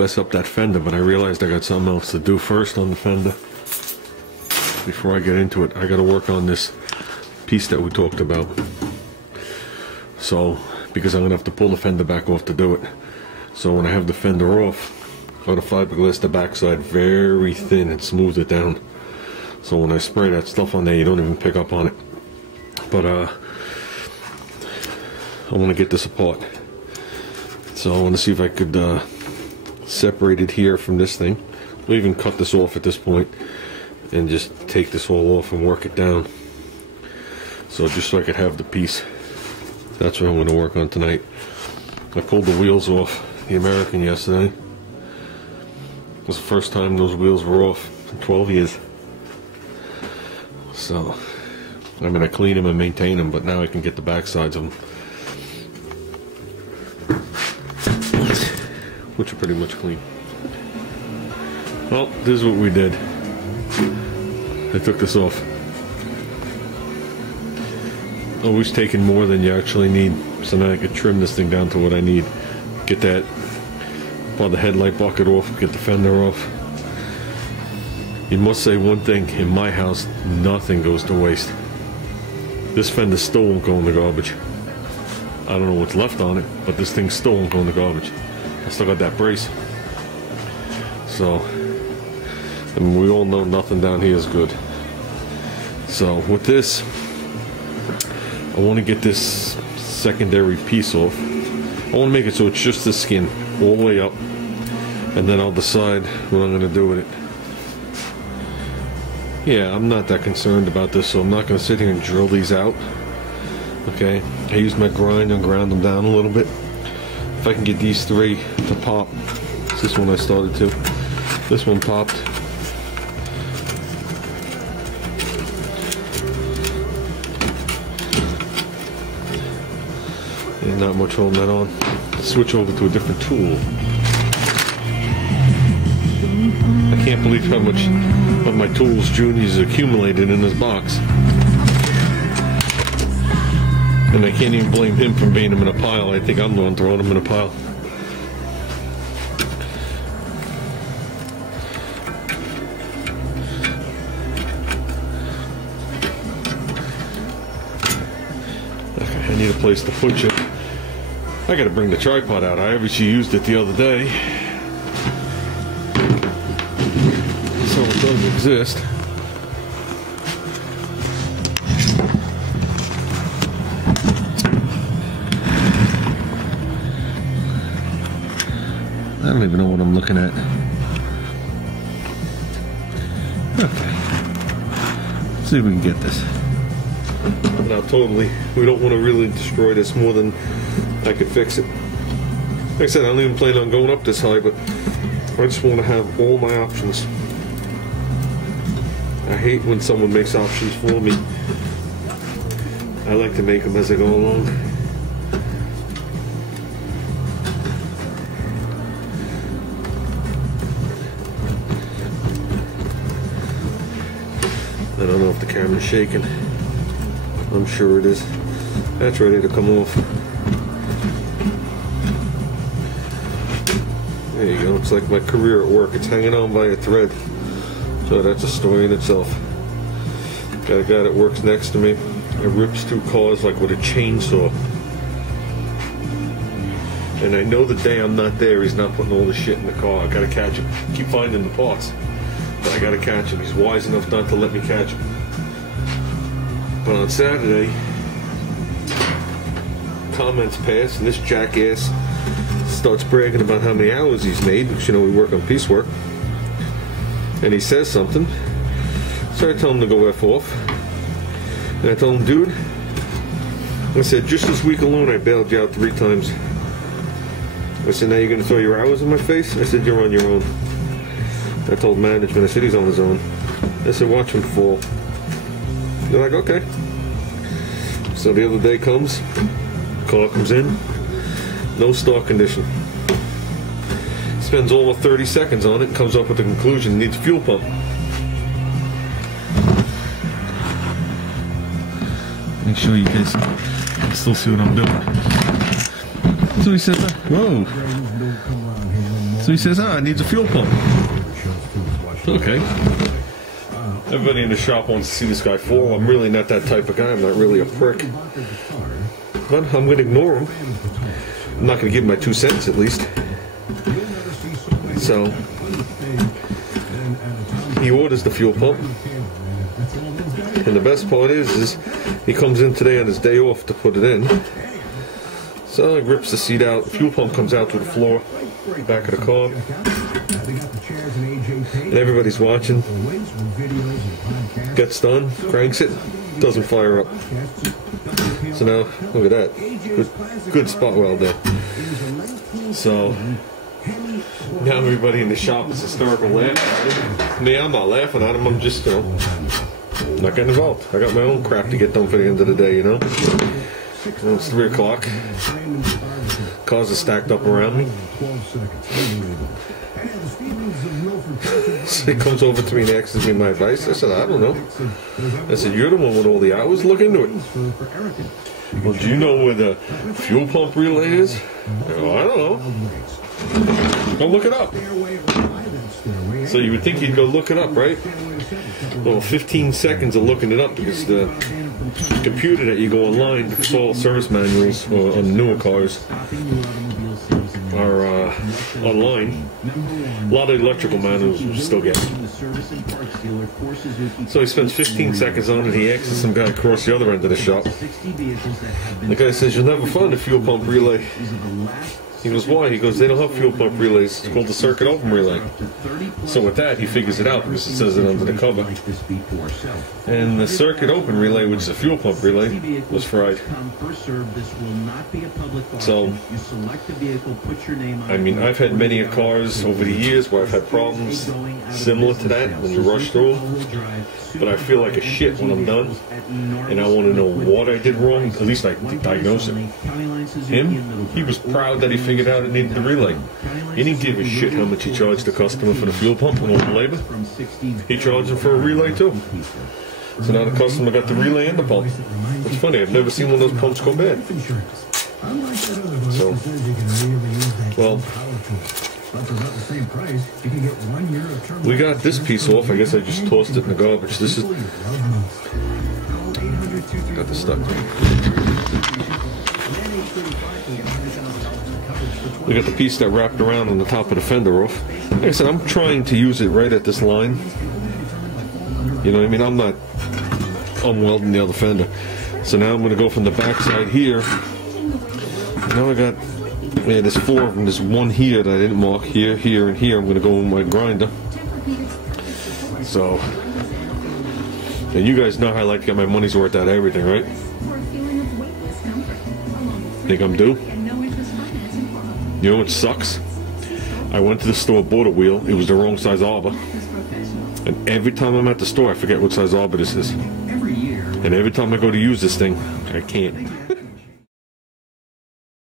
fiberglass up that fender, but I realized I got something else to do first on the fender. Before I get into it, I got to work on this piece that we talked about. So, because I'm going to have to pull the fender back off to do it. So when I have the fender off, I got to fiberglass the backside very thin and smooth it down. So when I spray that stuff on there, you don't even pick up on it. But I want to get this apart. So I want to see if I could separate it here from this thing. We'll even cut this off at this point and just take this all off and work it down. So just so I could have the piece. That's what I'm going to work on tonight. I pulled the wheels off the American yesterday. It was the first time those wheels were off in 12 years. So, I mean, I clean them and maintain them, but now I can get the back sides of them, which are pretty much clean. Well, this is what we did. I took this off. Always taking more than you actually need, so now I could trim this thing down to what I need. Get that, pull the headlight bucket off, get the fender off. You must say one thing, in my house, nothing goes to waste. This fender still won't go in the garbage. I don't know what's left on it, but this thing still won't go in the garbage. I still got that brace. So, I mean, we all know nothing down here is good. So, with this, I want to get this secondary piece off. I want to make it so it's just the skin all the way up, and then I'll decide what I'm going to do with it. Yeah, I'm not that concerned about this, so I'm not going to sit here and drill these out. Okay, I used my grind and ground them down a little bit. If I can get these three to pop, this one I started to. This one popped. And not much holding that on. Switch over to a different tool. I can't believe how much of my tools Junior's accumulated in this box. And I can't even blame him for being them in a pile. I think I'm the one throwing them in a pile. Okay, I need a place to put you. I gotta bring the tripod out. I obviously used it the other day. So it does exist. I don't even know what I'm looking at. Okay. Let's see if we can get this. Now totally, we don't want to really destroy this more than I could fix it. Like I said, I don't even plan on going up this high, but I just want to have all my options. I hate when someone makes options for me. I like to make them as I go along. I don't know if the camera's shaking. I'm sure it is. That's ready to come off. There you go. It's like my career at work. It's hanging on by a thread. So that's a story in itself. Got a guy that works next to me. He rips through cars like with a chainsaw. And I know the day I'm not there, he's not putting all the shit in the car. I gotta catch him. Keep finding the parts, but I gotta catch him. He's wise enough not to let me catch him. But on Saturday, comments pass, and this jackass starts bragging about how many hours he's made, because you know we work on piecework. And he says something, so I tell him to go F off. And I told him, dude, I said, just this week alone I bailed you out 3 times. I said, now you're going to throw your hours in my face? I said, you're on your own. I told management, I said, he's on his own. I said, watch him fall. They're like, okay. So the other day comes, car comes in, no start condition. Spends all of 30 seconds on it and comes up with the conclusion, needs a fuel pump. Make sure you guys can still see what I'm doing. So he said, whoa. So So he says, it needs a fuel pump. Okay. Everybody in the shop wants to see this guy fall. I'm really not that type of guy. I'm not really a prick. But I'm going to ignore him. I'm not going to give him my 2 cents at least. So he orders the fuel pump. And the best part is he comes in today on his day off to put it in. So he rips the seat out. Fuel pump comes out to the floor, back of the car. And everybody's watching. Gets done, cranks it, doesn't fire up. So now, look at that. Good spot weld there. So now everybody in the shop is hysterical laughing at him. Me, I'm not laughing at him. I'm just, not getting involved. I got my own crap to get done for the end of the day, Well, it's 3 o'clock. Cars are stacked up around me. So he comes over to me and asks me my advice. I said, I don't know. I said, you're the one with all the hours. Look into it. Well, do you know where the fuel pump relay is? I don't know. Go look it up. So you would think he'd go look it up, right? Well, 15 seconds of looking it up, because the computer that you go online, because all service manuals on the newer cars are online. A lot of electrical manuals you still get. So he spends 15 seconds on it. He asks some guy across the other end of the shop. The guy says, you'll never find a fuel pump relay. He goes, why? He goes, they don't have fuel pump relays. It's called the circuit open relay. So with that, he figures it out because it says it under the cover. And the circuit open relay, which is a fuel pump relay, was fried. So, I mean, I've had many cars over the years where I've had problems similar to that when you rush through them. But I feel like a shit when I'm done, and I want to know what I did wrong. At least I diagnose it. Him, he was proud that he figured out it needed the relay. He didn't give a shit how much he charged the customer for the fuel pump and all the labor. He charged him for a relay too. So now the customer got the relay and the pump. It's funny, I've never seen one of those pumps go bad. So, well, we got this piece off. I guess I just tossed it in the garbage. This is got the stuck. We got the piece that wrapped around on the top of the fender off. Like I said, I'm trying to use it right at this line. You know what I mean? I'm not unwelding the other fender. So now I'm going to go from the back side here. Now I got, there's 4 of them. There's one here that I didn't mark. Here, here, and here. I'm going to go with my grinder. So, and you guys know how I like to get my money's worth out of everything, right? Think I'm due? You know what sucks? I went to the store, bought a wheel. It was the wrong size arbor. And every time I'm at the store, I forget what size arbor this is. And every time I go to use this thing, I can't.